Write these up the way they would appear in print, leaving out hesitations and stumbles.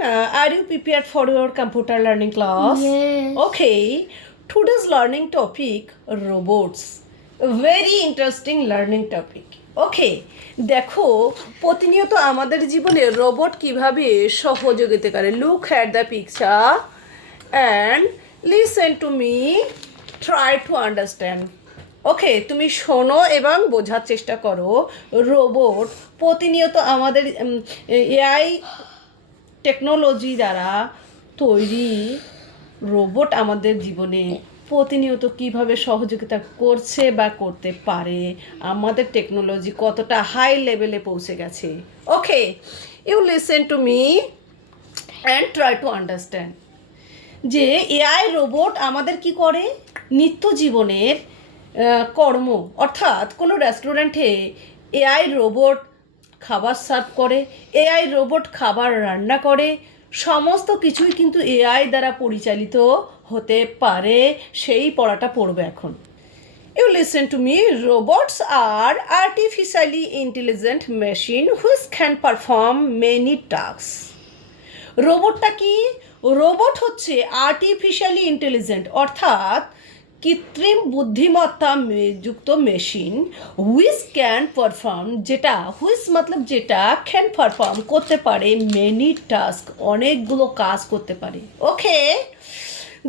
Are you prepared for your computer learning class? Yes. Okay, today's learning topic robots. Very interesting learning topic. Okay, দেখো প্রতিনিয়ত আমাদের জীবনে robot কিভাবে সহযোগিতা করে। Look at the picture and listen to me. Try to understand. ওকে, তুমি শোনো এবং বোঝার চেষ্টা করো। রোবট প্রতিনিয়ত আমাদের এআই টেকনোলজি দ্বারা তৈরি রোবট আমাদের জীবনে প্রতিনিয়ত কিভাবে সহযোগিতা করছে বা করতে পারে, আমাদের টেকনোলজি কতটা হাই লেভেলে পৌঁছে গেছে। Okay, you listen to me and try to understand. যে এআই রোবট আমাদের কি করে, নিত্য জীবনের কর্ম, অর্থাৎ কোনো রেস্টুরেন্টে এআই রোবট খাবার সার্ভ করে, এআই রোবট খাবার রান্না করে, সমস্ত কিছুই কিন্তু এআই দ্বারা পরিচালিত হতে পারে। সেই পড়াটা পড়বে এখন। You listen to me. Robots are artificially intelligent machine which can perform many task. রোবটটা কি? রোবট হচ্ছে আর্টিফিশিয়ালি ইন্টেলিজেন্ট, অর্থাৎ কৃত্রিম বুদ্ধিমত্তা যুক্ত মেশিন, হুইচ ক্যান পারফর্ম, যেটা হুইচ মতলব যেটা, ক্যান পারফর্ম করতে পারে মেনি টাস্ক, অনেকগুলো কাজ করতে পারে। Okay,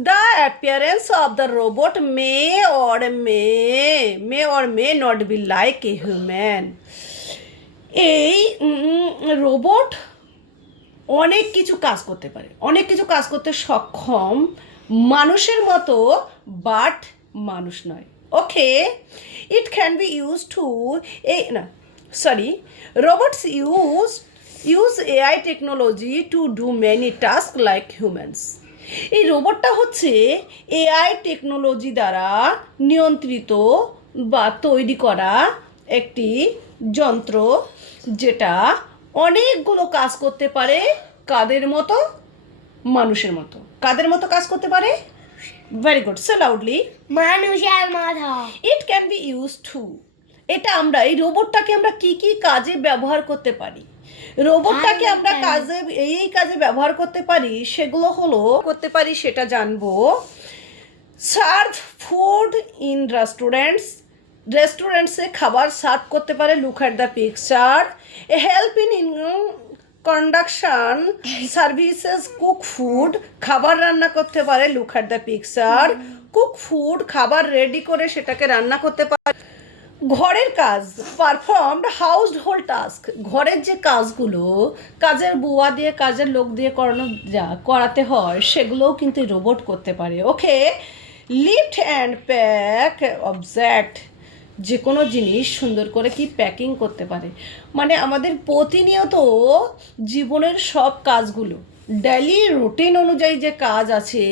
the appearance of the robot may or may not be like a human. এই রোবট অনেক কিছু কাজ করতে পারে, অনেক কিছু কাজ করতে সক্ষম মানুষের মতো, বাট মানুষ নয়। Okay, it can be use to robots use AI technology to do many task like humans. এই রোবটটা হচ্ছে এআই টেকনোলজি দ্বারা নিয়ন্ত্রিত বা তৈরি করা একটি যন্ত্র, যেটা অনেকগুলো কাজ করতে পারে। কাদের মতো? মানুষের মতো। কাদের মতো কাজ করতে পারে? ভেরি গুড, সে লাউডলি। মানুষের মাথা। ইট ক্যান বি ইউজ টু। এটা আমরা এই রোবটটাকে আমরা কি কি কাজে ব্যবহার করতে পারি, রোবটটাকে আমরা এই কাজে ব্যবহার করতে পারি, সেগুলো হলো করতে পারি সেটা জানবো। সার্ভ ফুড ইন রেস্টুরেন্টসে খাবার সার্ভ করতে পারে। Look at the picture. Help in conduction services, cook food, খাবার রান্না করতে পারে। Look at the picture. Cook food, খাবার রেডি করে সেটাকে রান্না করতে পারে। ঘরের কাজ, পারফর্মড হাউস হোল্ড টাস্ক, ঘরের যে কাজগুলো কাজের বুয়া দিয়ে, কাজের লোক দিয়ে করাতে হয়, সেগুলোও কিন্তু রোবট করতে পারে। ওকে, লিফট অ্যান্ড প্যাক অবজেক্ট, যে কোনো জিনিস সুন্দর করে কি প্যাকিং করতে পারে। মানে আমাদের প্রতিনিয়ত জীবনের সব কাজগুলো, ডেইলি রুটিন অনুযায়ী যে কাজ আছে,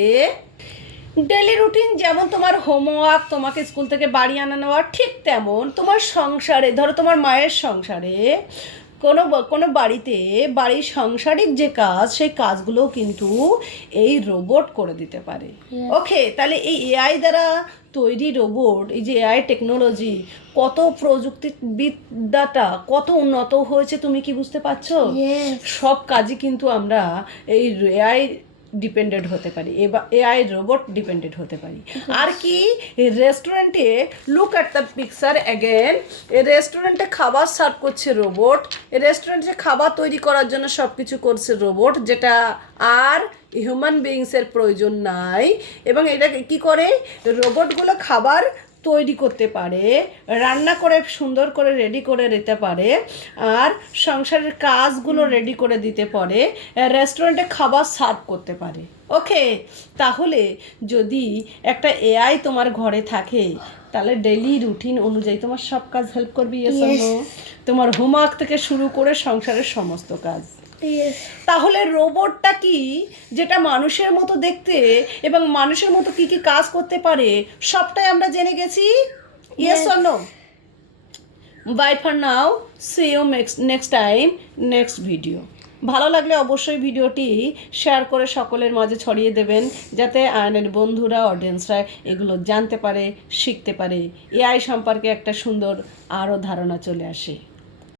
ডেলি রুটিন যেমন তোমার হোমওয়ার্ক, তোমাকে স্কুল থেকে বাড়ি আনা নেওয়া, ঠিক তেমন তোমার সংসারে, ধরো তোমার মায়ের সংসারে কোনো বাড়িতে বাড়ির সাংসারিক যে কাজ, সেই কাজগুলোও কিন্তু এই রোবট করে দিতে পারে। ওকে, তাহলে এই এআই দ্বারা তৈরি রোবট, এই যে এআই টেকনোলজি, কত প্রযুক্তিবিদ্যাটা কত উন্নত হয়েছে, তুমি কি বুঝতে পারছো? সব কাজই কিন্তু আমরা এই এআই ডিপেন্ডেন্ট হতে পারি, এআই রোবট ডিপেন্ডেন্ট হতে পারি। আর কি, রেস্টুরেন্টে look at the picture again, রেস্টুরেন্টে খাবার সার্ভ করছে রোবট, রেস্টুরেন্টে খাবার তৈরি করার জন্য সব কিছু করছে রোবট, যেটা আর হিউম্যান বিইংসের প্রয়োজন নাই। এবং এটা কি করে, রোবটগুলো খাবার তৈরি করতে পারে, রান্না করে সুন্দর করে রেডি করে দিতে পারে, আর সংসারের কাজগুলো রেডি করে দিতে পারে, রেস্টুরেন্টে খাবার সার্ভ করতে পারে। ওকে, তাহলে যদি একটা এআই তোমার ঘরে থাকে, তাহলে ডেইলি রুটিন অনুযায়ী তোমার সব কাজ হেল্প করবে। তোমার হোমওয়ার্ক থেকে শুরু করে সংসারের সমস্ত কাজ। তাহলে রোবটটা কি, যেটা মানুষের মতো দেখতে এবং মানুষের মতো কি কি কাজ করতে পারে, সবটাই আমরা জেনে গেছি। Yes or no? Bye for now, see you next time, next video. ভালো লাগলে অবশ্যই ভিডিওটি শেয়ার করে সকলের মাঝে ছড়িয়ে দেবেন, যাতে আয়নের বন্ধুরা, অডিয়েন্সরা এগুলো জানতে পারে, শিখতে পারে, এআই সম্পর্কে একটা সুন্দর আরও ধারণা চলে আসে।